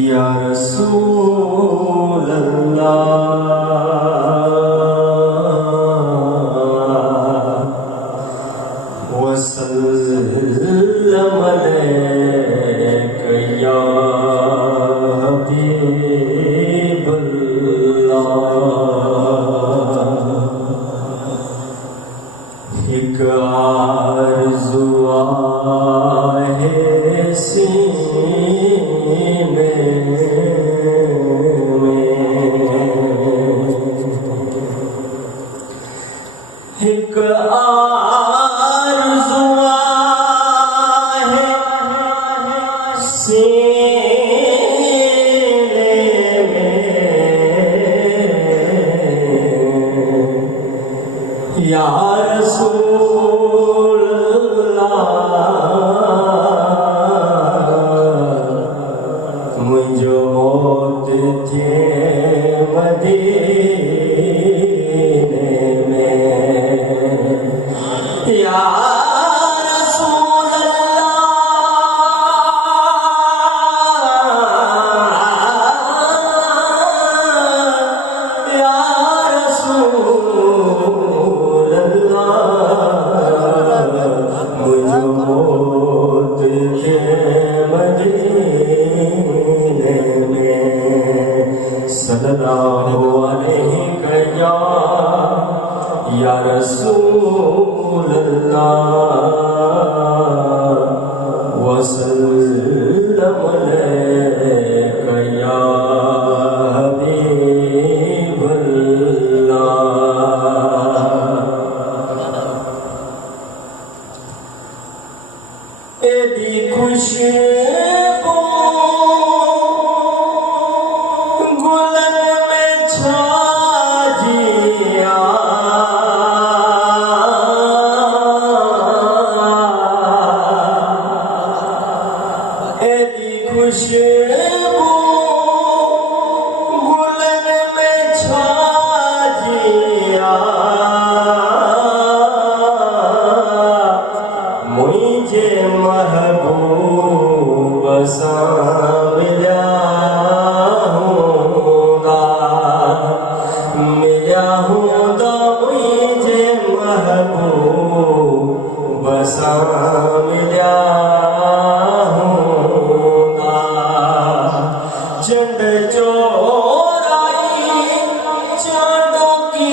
या रसूल अल्लाह वसल्लम अलैका या हबीब अल्लाह। एक आरज़ू है सीने में, एक आरज़ू है सीने में, या रसूल मुझो मौत थे मदीने में, या रसूल अल्लाह, या रसूल अल्लाह मुझो मौत थे मदीने में। सल्लल्लाहु अलैहि या रसूल अल्लाह वसल्लम अलैका या हबीब अल्लाह। एदी खुशबू गुलन में छा जिया, एदी खुशबू गुलन में छा जिया, मुझे महबूब सा मिला हूँगा, मिला हूँगा मुझे महबूब सा मिला हूँगा। चंद चोराई चाँदों की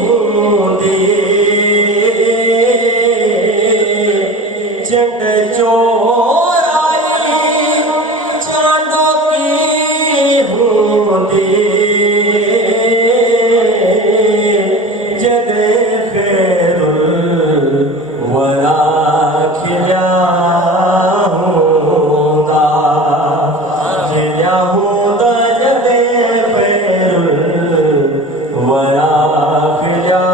हूँदे, चंद चोराई चाँदों की हूँदे, जद खैरुल वरा खिला हूँगा, खिला हूँगा जद खैरुल वरा खिला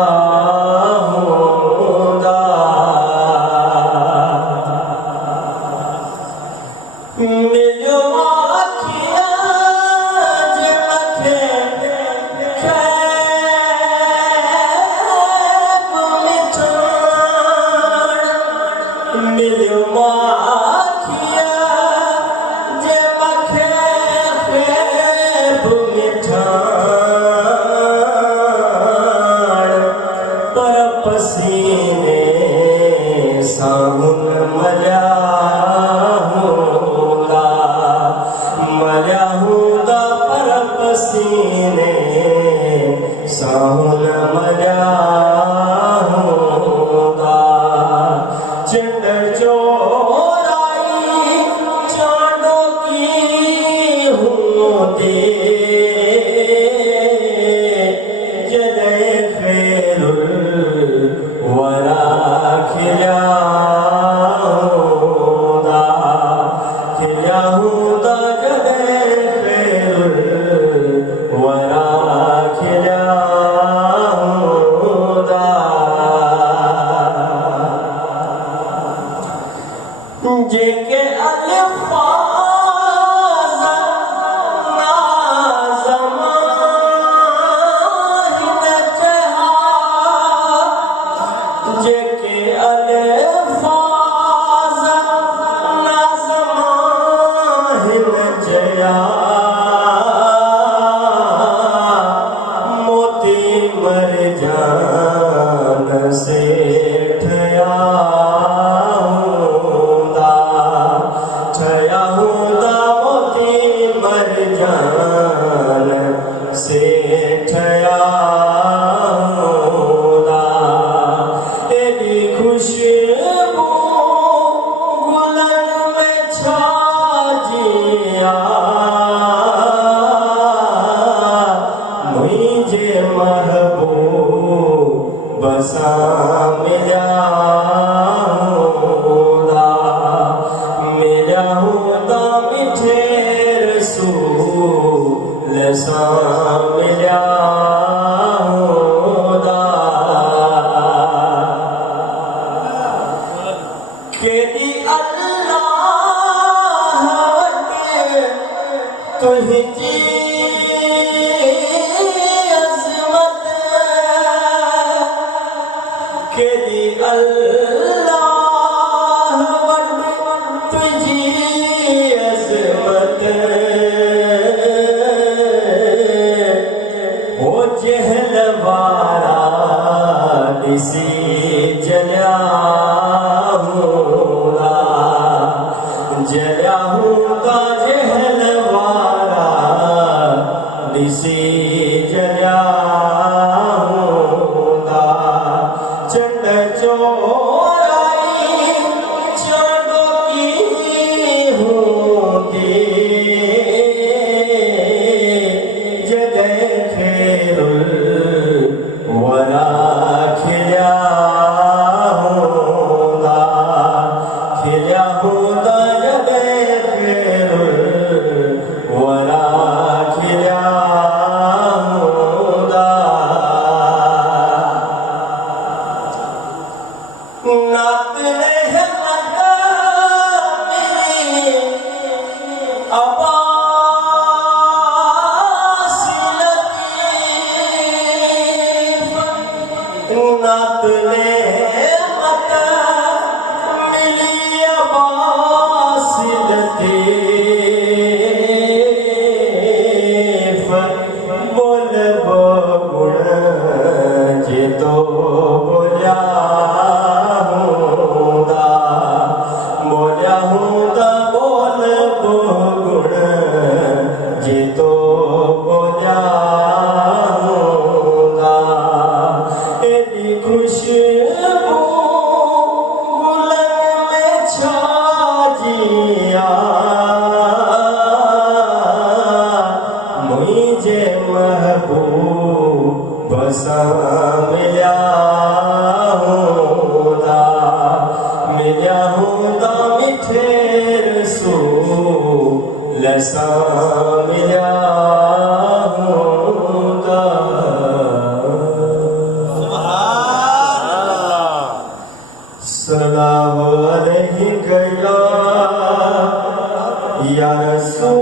हूँगा। मिलो आखिया जे मथे खैब मिठाण, मिलो आखिया जे मथे खैब मिठाण, पर पसीने साहुन मजा मजा हूँगा, पर पसीने साहुन मजा हूँगा। चंद चोराई चाँदों की हूँदे, जदे खैरुल वरा खिला हूँगा, खिला हूँगा जदे खैरुल वरा खिला हूँगा। जेके अल्फाज़ नाज़माइन चहा, जेके अल्फाज़ नाज़माइन चहा, तुझी अजमत के दी अल्लाह तुझी अजमत हो जहलवारा दिसी जल्या जल्याहूँगा जहलवारा दिसी जल्याहूँगा चंड चोराई चांदों की होंगी जदे खैरुल वरा खिल्या होगा जदे खैरुल वरा खिल्या होगा नात ने है मक्का मेरी अब्बास लतीफ नात ने मक्का मिली अब्बास लतीफ बोल गुण जे तो बोलिया बोल गुण जे तो बोलिया होगा एदी खुशबू गुलन में छाजिया मुझे महबूब बसा मिला होगा मिठे रसूल सा मिला होगा सलाम अलैहि या रसूल